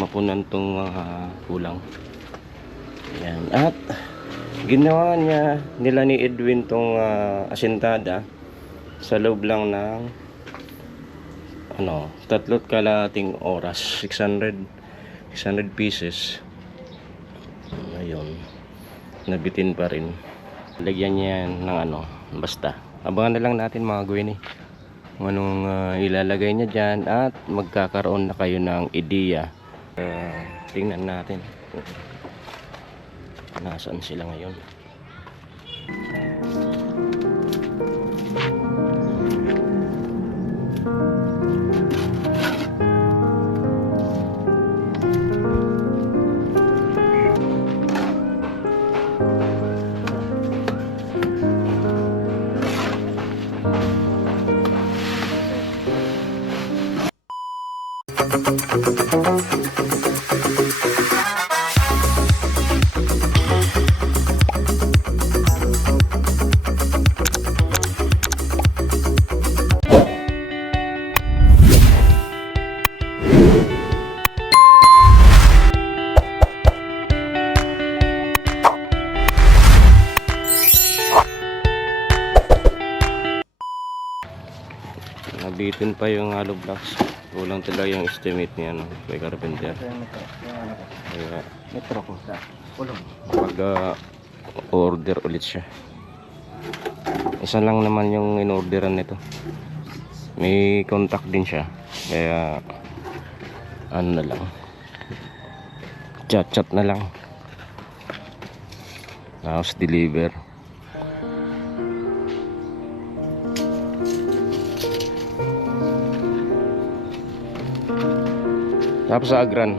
mapunan tong mga kulang. Ayan. At ginawa nila ni Edwin tong asentada sa loob lang ng 3 oras. 600 pieces. Ayun, nabitin pa rin. Lagyan niya ng basta abangan na lang natin mga gwini kung anong ilalagay niya dyan, at magkakaroon na kayo ng ideya. Tingnan natin nasaan sila ngayon. Nabitin pa yung hollow blocks. Kulang talaga yung estimate niya kay carpenter. Kaya Metro ko sa kulong. pag order ulit siya. Isa lang naman yung in-orderan nito. May contact din siya. Kaya na lang. Chat na lang. Tapos deliver. Tapos sa Agran.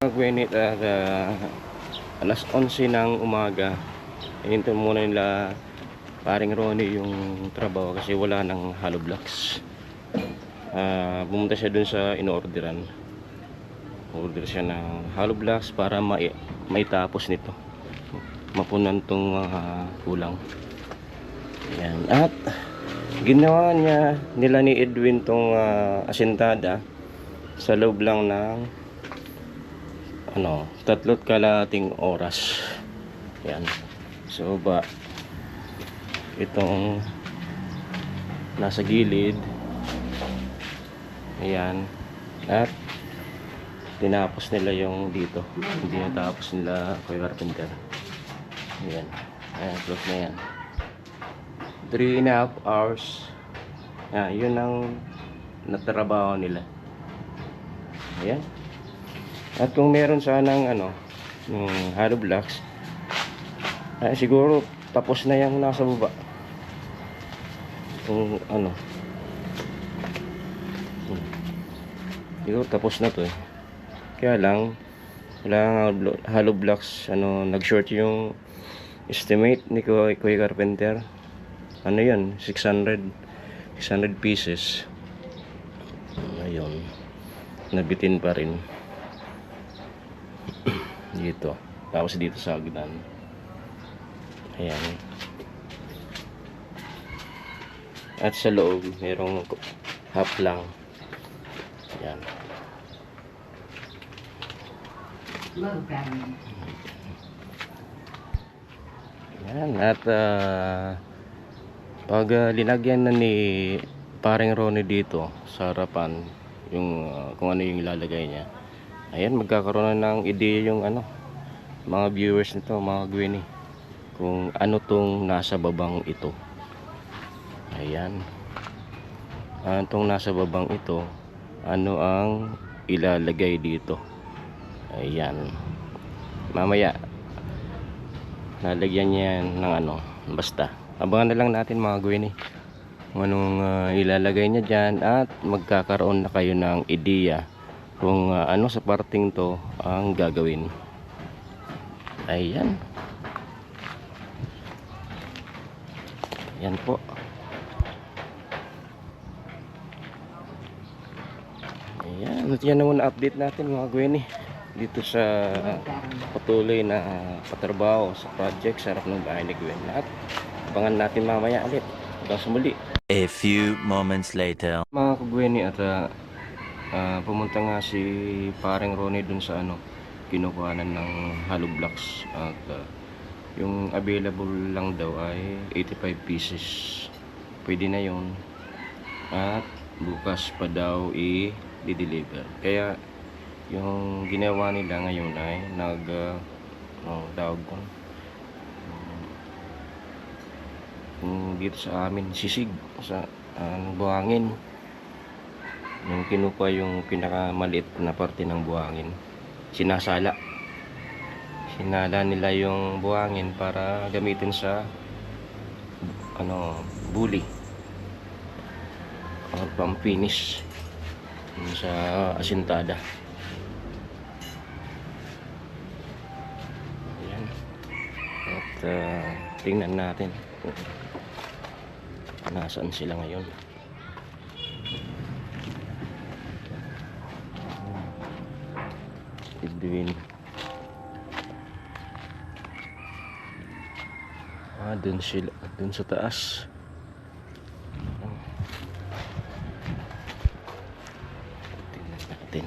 Nag-winit at alas 11 ng umaga. Hintay muna nila paring Ronnie yung trabaho kasi wala ng hollow blocks. Pumunta siya dun sa in-orderan. Order siya ng hollow blocks para maitapos nito, mapunan tong mga kulang. Ayan. At ginawa nila ni Edwin tong asentada sa loob lang ng 3 oras. Ayan. So itong nasa gilid, ayan, at tinapos nila yung dito, hindi natapos nila kay carpenter. Ayan, close na yan. 3.5 hours. Yun ang natrabaho nila. Ayan. At kung meron sanang hollow blocks, siguro tapos na yung nasa baba. Kung siguro tapos na to Kaya lang wala hollow blocks, nag-short yung estimate ni Kuya Carpenter. Yun, 600 pieces. Ayun, nabitin pa rin dito. Tapos dito sa agdan. Ayan. At sa loob merong half lang. Ayan. Ayan. At pag linagyan na ni paring Ronnie dito sa harapan yung kung ano yung ilalagay niya, ayan, magkakaroon na ng ideya yung mga viewers nito, mga gwini, kung ano tong nasa babang ito. Ayan, tong nasa babang ito, ano ang ilalagay dito. Ayan, mamaya lalagyan niya ng basta abangan na lang natin mga gwini kung anong ilalagay niya dyan, at magkakaroon na kayo ng ideya kung ano sa parting to ang gagawin. Ayan. Yan po. Ayan, at yan naman update natin mga Gwenny dito sa patuloy na patrabaho sa project sa harap ng bahay ni Gwen. At abangan natin mamaya ulit. Hanggang sa muli. A few moments later. Mga kagweni, at pumunta nga si paring Ronnie dun sa kinukuhanan ng hollow blocks. At yung available lang daw ay 85 pieces. Pwede na yun. At bukas pa daw i-deliver. Kaya yung ginawa nila ngayon ay tawag ko, dito sa amin sisig sa buhangin, yung kinukuha yung pinakamaliit na parte ng buhangin, sinala nila yung buhangin para gamitin sa buli o pang-finish sa asintada. Ayan. At tingnan natin kung nasaan sila ngayon. Edwin. Dun sila, dun sa taas. Tingnan natin.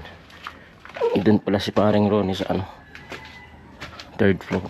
Dun pala si paring Ronnie sa third floor.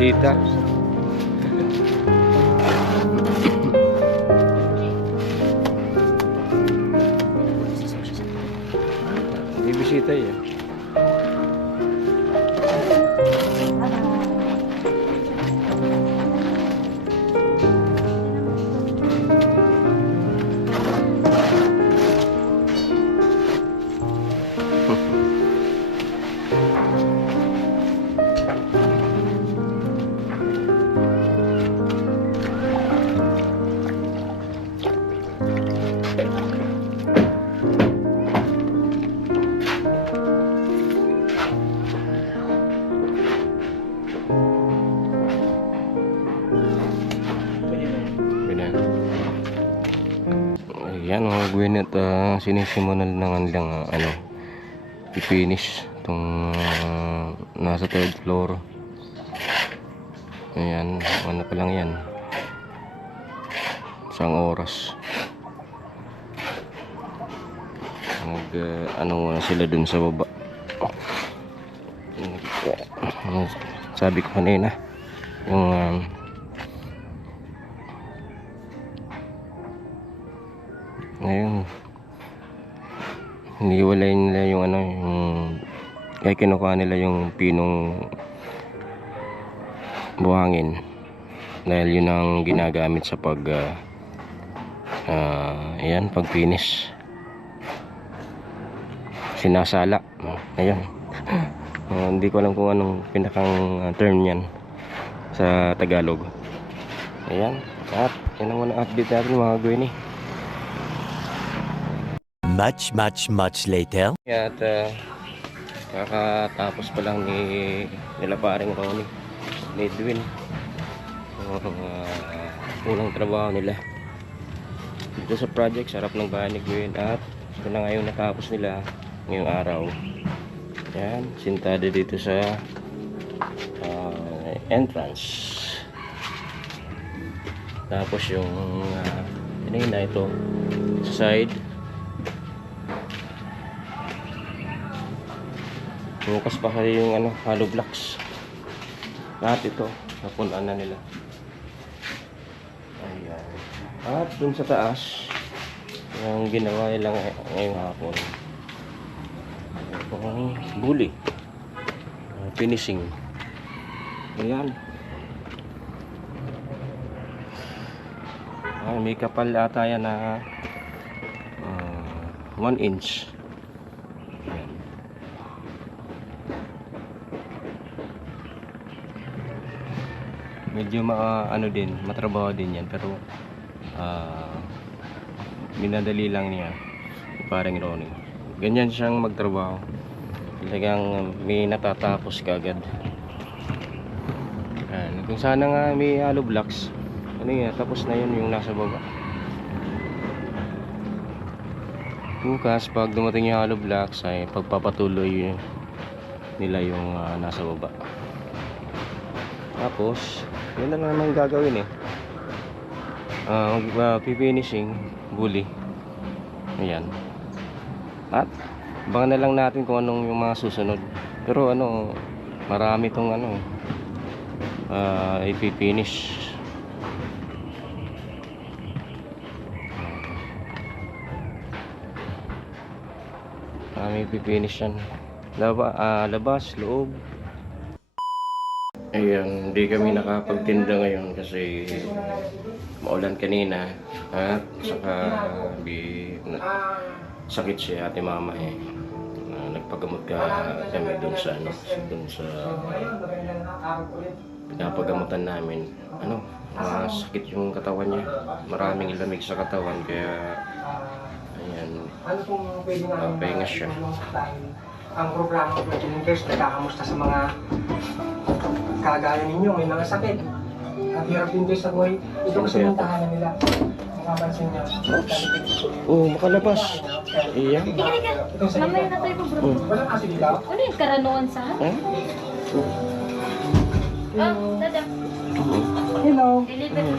bisita. May bisita yan. Ayan mga Gwyneth, sinisimulan na nga lang i-finish itong nasa third floor. Ayan, ano pa lang yan, isang oras. Ano muna sila dun sa baba. Sabi ko kanina, yung ngayon hiniwalay nila yung yung kaya kinukuha nila yung pinong buhangin dahil yun ang ginagamit sa pag ayan, pag finish, sinasala. Ayan. Hindi ko alam kung anong pinakang term yan sa Tagalog. Ayan, at yan ang muna update natin mga Gwyneth. Much later. At kakatapos pa lang nila paring Ronnie ni Edwin unang trabaho nila dito sa project sarap ng bahay ni Gwen, at ito na ngayon natapos nila ngayong araw. Yan, sintado dito sa entrance, tapos yung kanina ito sa side. Bukas pa kayo yung hollow blocks. Lahat ito napunan na nila. Ayan. At dun sa taas, yung ginawa nila ngayong hapon, yung bully, finishing. Ayan. May kapal ata yan na 1 inch. Medyo din, matrabaho din yan, pero minadali lang niya parang Ronnie. Ganyan siyang magtrabaho, talagang may natatapos kagad. Kung sana nga may hollow blocks, tapos na yun yung nasa baba. Bukas pag dumating yung hollow blocks ay pagpapatuloy nila yung nasa baba. Tapos yun na naman gagawin pifinishing bully. Ayan. At abangan na lang natin kung anong yung mga susunod. Pero marami tong ipifinish. Marami ipifinish yan. Labas, loob. Ayan, hindi kami nakapagtinda ngayon kasi maulan kanina at saka sakit si ate mama nagpagamot kami dun sa pinapagamutan namin. Sakit yung katawan niya, maraming lamig sa katawan, kaya ayan, pahinga siya. Ang programa ko ng Cares, nagkakamusta sa mga kagaya ninyo, may mga sakit. At hirap din sa buhay. Ito kasi yung tahanan nila. Makapansin niyo. Makalabas. Iya. Mamaya na tayo po, bro. Walang kasi dito. Ano yung karanoan sa dada. Hello. Delivery.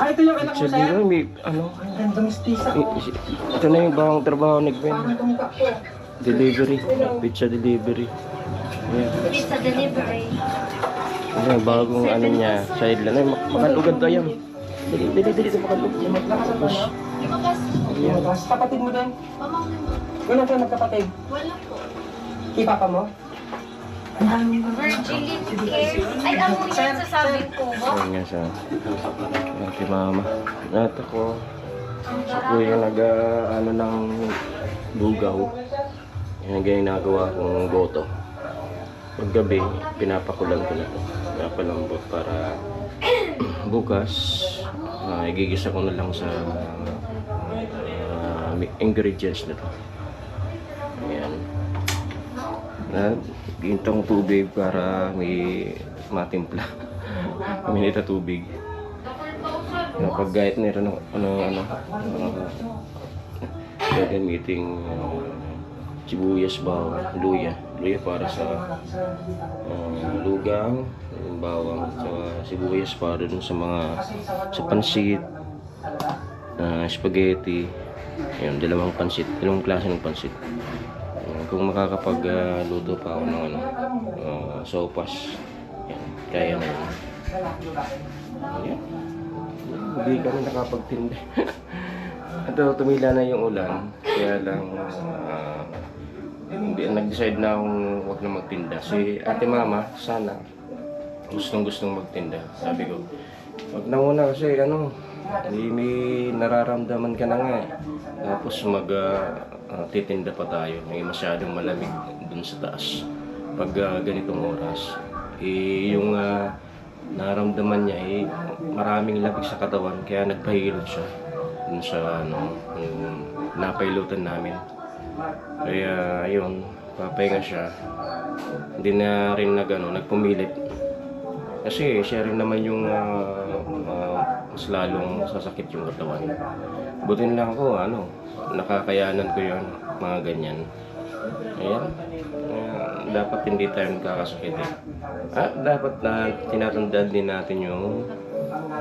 Ito yung anak mo Sa sa'yo? dito, may Ang gandang mistisa ko. ito na yung bawang trabaho ni Gwen. Parang tumukha ko. Delivery, pizza delivery. Ayan. Pizza delivery. Ano, bagong ano niya, sideline. Ay, makalugad tayo. Dili, makalugad. Lakas ang ano? Lumakas. Ayan. Tapos kapatid mo din. Pamangkin mo. Wala ka magkapatid. Wala po. Kay papa mo? Virginity care. Ay, amo yan sa sabing kubo. Ayan nga siya. Ate mama. At ako, si kuya ano ng lugaw. Yan ang ginagawa kong boto. Paggabi, pinapakulan ko na ito. Pinapalambot para bukas, igigisa ko na lang sa ingredients na ito. Ayan. At gintong tubig para may matimpla. Minit na tubig. Pag gayat nila gagamiting sibuyas ba, luya para sa lugang, bawang, sa sibuyas para dun sa mga sa pansit, spaghetti, ayun, dalawang klase ng pansit. Kung makakapag-luto pa ako ng sopas, yan, kaya na yun. Ayan. Hindi kami nakapagtindi. Ito, tumila na yung ulan, kaya lang nag-decide na akong huwag na magtinda. Si ate mama, sana gustong magtinda. Sabi ko, wag na muna kasi may nararamdaman ka na nga eh. Tapos titinda pa tayo. May masyadong malamig dun sa taas. Pag ganitong oras, yung naramdaman niya maraming labig sa katawan, kaya nagpahilot siya dun sa yung napailutan namin. Kaya ayun, papahinga siya. Hindi na rin nagpumilit. Kasi siya rin naman yung mas lalong sasakit yung katawan. Butin lang ako, nakakayanan ko yun, mga ganyan. Ayan. Dapat hindi tayo nagkakasakit eh. Dapat na tinatandaan din natin yung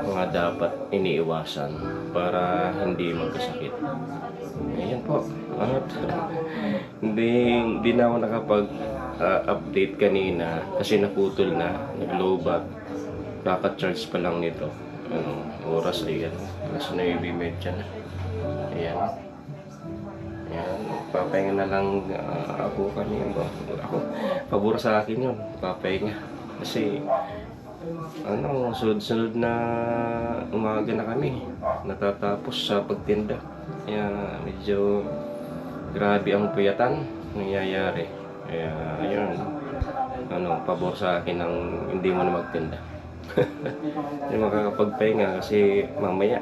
mga dapat iniiwasan para hindi magkasakit. Ayan po. At hindi na ako nakapag-update kanina kasi naputol na, nag-lowback. Kaka-charge pa lang nito. Oras ay alas 9:30 na. Ayan. Ayan. Papahinga na lang ako kanina. Pabor sa akin yun. Papahinga. Kasi sunod-sunod na umaga na kami. Natatapos sa pagtinda. Kaya medyo grabe ang puyatan nangyayari. Kaya ayun, pabor sa akin ng hindi mo na magtinda. Hindi makakapagpahinga kasi mamaya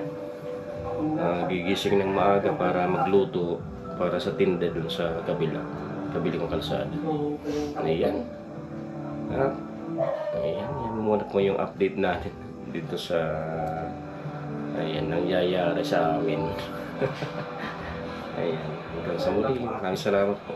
gigising ng maaga para magluto para sa tinda dun sa kabilang kalsada. Ayan. Ayan, yan muna po yung update natin dito sa nangyayari sa amin. Ayan, hanggang sa muli. Maraming salamat po.